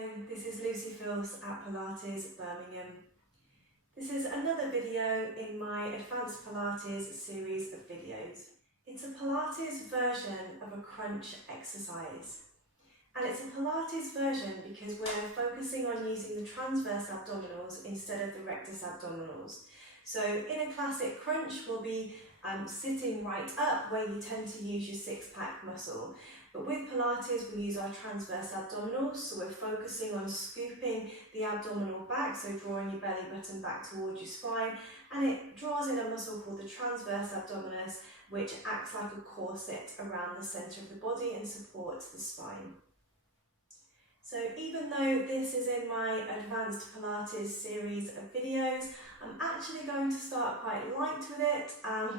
Hello, this is Filce at Pilates Birmingham. This is another video in my Advanced Pilates series of videos. It's a Pilates version of a crunch exercise. And it's a Pilates version because we're focusing on using the transverse abdominals instead of the rectus abdominals. So in a classic crunch, we'll be sitting right up where you tend to use your six-pack muscle. But with Pilates, we use our transverse abdominals, so we're focusing on scooping the abdominal back, so drawing your belly button back towards your spine, and it draws in a muscle called the transverse abdominis, which acts like a corset around the centre of the body and supports the spine. So even though this is in my Advanced Pilates series of videos, I'm actually going to start quite light with it,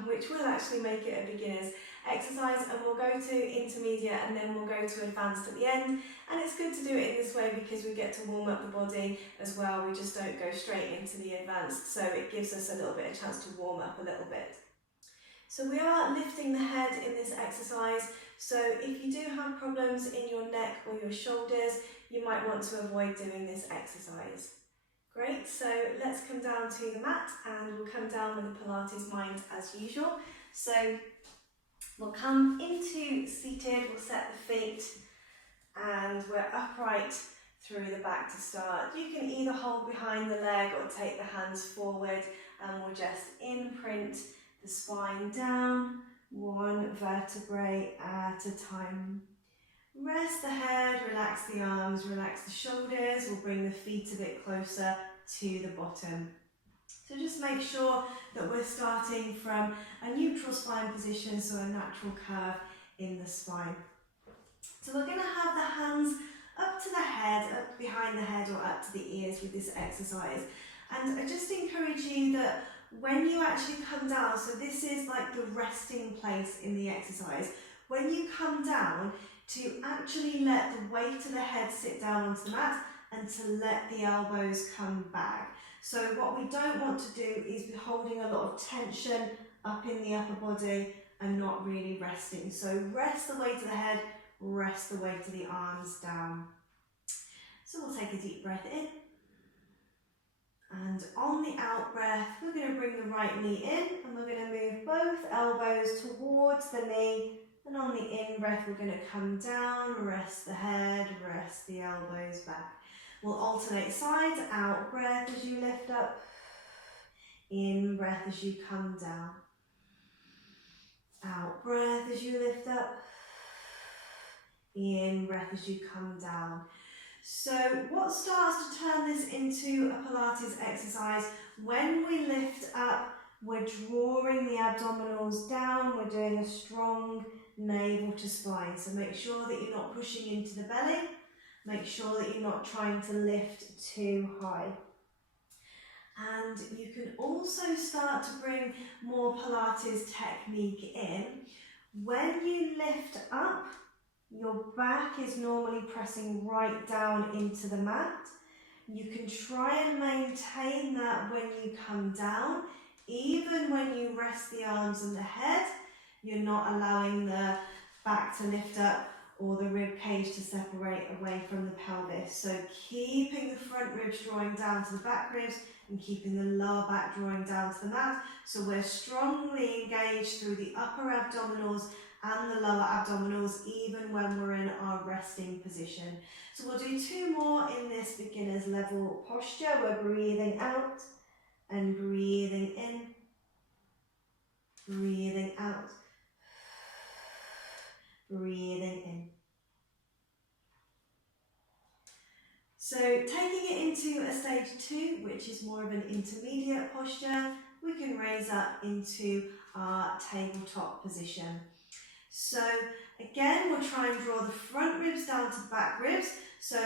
which will actually make it a beginner's exercise, and we'll go to intermediate and then we'll go to advanced at the end. And it's good to do it in this way because we get to warm up the body as well. We just don't go straight into the advanced, so it gives us a little bit of chance to warm up a little bit. So we are lifting the head in this exercise, so if you do have problems in your neck or your shoulders, you might want to avoid doing this exercise. Great, so let's come down to the mat and we'll come down with the Pilates mind as usual. So we'll come into seated, we'll set the feet and we're upright through the back to start. You can either hold behind the leg or take the hands forward, and we'll just imprint the spine down, one vertebrae at a time. Rest the head, relax the arms, relax the shoulders. We'll bring the feet a bit closer to the bottom. So just make sure that we're starting from a neutral spine position, so a natural curve in the spine. So we're going to have the hands up to the head, up behind the head or up to the ears with this exercise. And I just encourage you that when you actually come down, so this is like the resting place in the exercise, when you come down, to actually let the weight of the head sit down onto the mat and to let the elbows come back. So what we don't want to do is be holding a lot of tension up in the upper body and not really resting. So rest the weight of the head, rest the weight of the arms down. So we'll take a deep breath in. And on the out breath, we're going to bring the right knee in and we're going to move both elbows towards the knee. And on the in breath, we're going to come down, rest the head, rest the elbows back. We'll alternate sides, out breath as you lift up, in breath as you come down. Out breath as you lift up, in breath as you come down. So what starts to turn this into a Pilates exercise, when we lift up, we're drawing the abdominals down, we're doing a strong navel to spine. So make sure that you're not pushing into the belly, make sure that you're not trying to lift too high. And you can also start to bring more Pilates technique in. When you lift up, your back is normally pressing right down into the mat. You can try and maintain that when you come down. Even when you rest the arms and the head, you're not allowing the back to lift up or the rib cage to separate away from the pelvis. So keeping the front ribs drawing down to the back ribs and keeping the lower back drawing down to the mat. So we're strongly engaged through the upper abdominals and the lower abdominals, even when we're in our resting position. So we'll do two more in this beginner's level posture. We're breathing out and breathing in, breathing out, breathing in. So taking it into a stage 2, which is more of an intermediate posture, we can raise up into our tabletop position. So again, we'll try and draw the front ribs down to the back ribs. So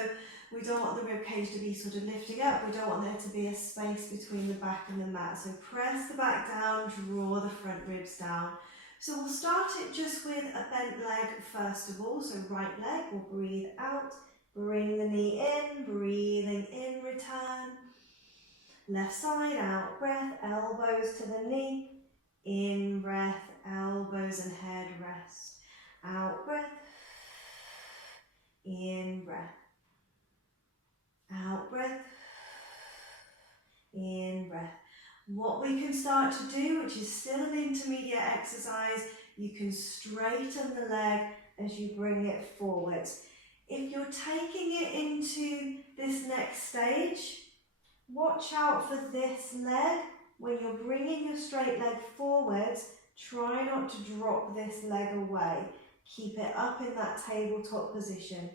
we don't want the rib cage to be sort of lifting up. We don't want there to be a space between the back and the mat. So press the back down, draw the front ribs down. So we'll start it just with a bent leg first of all. So right leg, we'll breathe out, bring the knee in, breathing in, return. Left side, out breath, elbows to the knee, in breath, elbows and head rest. Out breath, in breath. Out breath, in breath. What we can start to do, which is still an intermediate exercise, you can straighten the leg as you bring it forwards. If you're taking it into this next stage, watch out for this leg. When you're bringing your straight leg forwards, try not to drop this leg away. Keep it up in that tabletop position.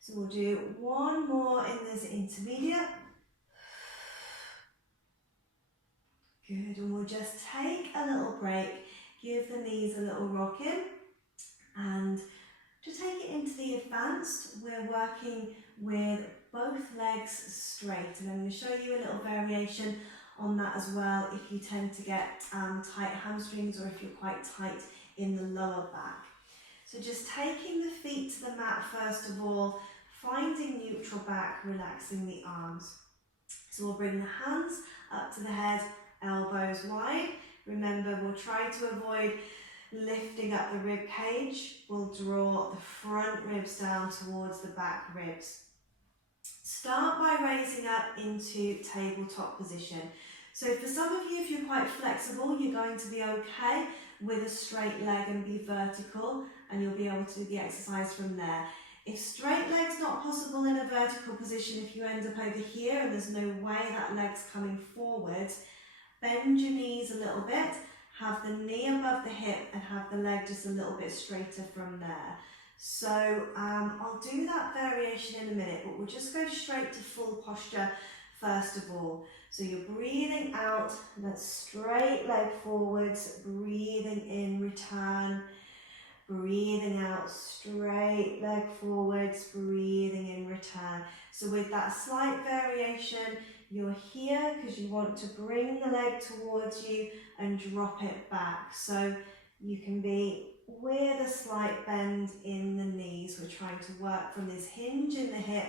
So we'll do one more in this intermediate. Good, and we'll just take a little break, give the knees a little rock in, and to take it into the advanced, we're working with both legs straight, and I'm going to show you a little variation on that as well if you tend to get tight hamstrings or if you're quite tight in the lower back. So just taking the feet to the mat first of all, finding neutral back, relaxing the arms. So we'll bring the hands up to the head, elbows wide. Remember, we'll try to avoid lifting up the rib cage. We'll draw the front ribs down towards the back ribs. Start by raising up into tabletop position. So for some of you, if you're quite flexible, you're going to be okay with a straight leg and be vertical, and you'll be able to do the exercise from there. If straight leg's not possible in a vertical position, if you end up over here and there's no way that leg's coming forward, bend your knees a little bit, have the knee above the hip and have the leg just a little bit straighter from there. So I'll do that variation in a minute, but we'll just go straight to full posture first of all. So you're breathing out, that straight leg forwards, breathing in, return, breathing out, straight leg forwards, breathing in, return. So with that slight variation, you're here because you want to bring the leg towards you and drop it back. So you can be with a slight bend in the knees. We're trying to work from this hinge in the hip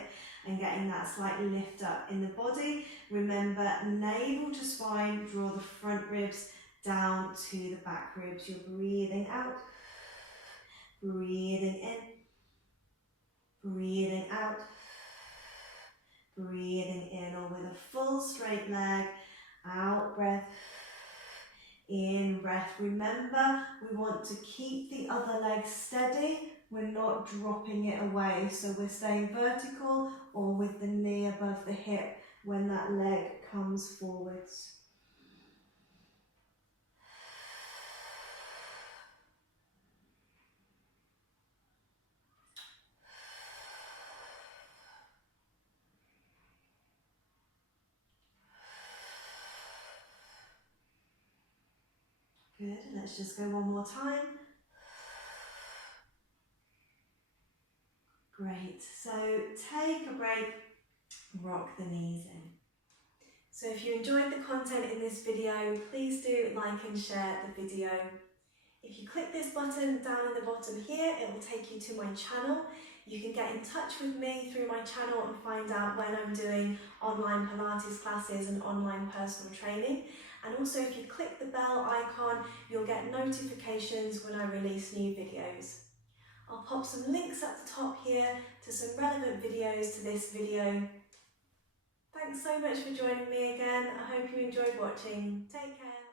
and getting that slight lift up in the body. Remember, navel to spine, draw the front ribs down to the back ribs. You're breathing out, breathing in, breathing out, breathing in, or with a full straight leg, out breath, in breath. Remember, we want to keep the other leg steady. We're not dropping it away. So we're staying vertical or with the knee above the hip when that leg comes forwards. Good, let's just go one more time. Great, so take a break, rock the knees in. So if you enjoyed the content in this video, please do like and share the video. If you click this button down in the bottom here, it will take you to my channel. You can get in touch with me through my channel and find out when I'm doing online Pilates classes and online personal training. And also if you click the bell icon, you'll get notifications when I release new videos. I'll pop some links at the top here to some relevant videos to this video. Thanks so much for joining me again. I hope you enjoyed watching. Take care.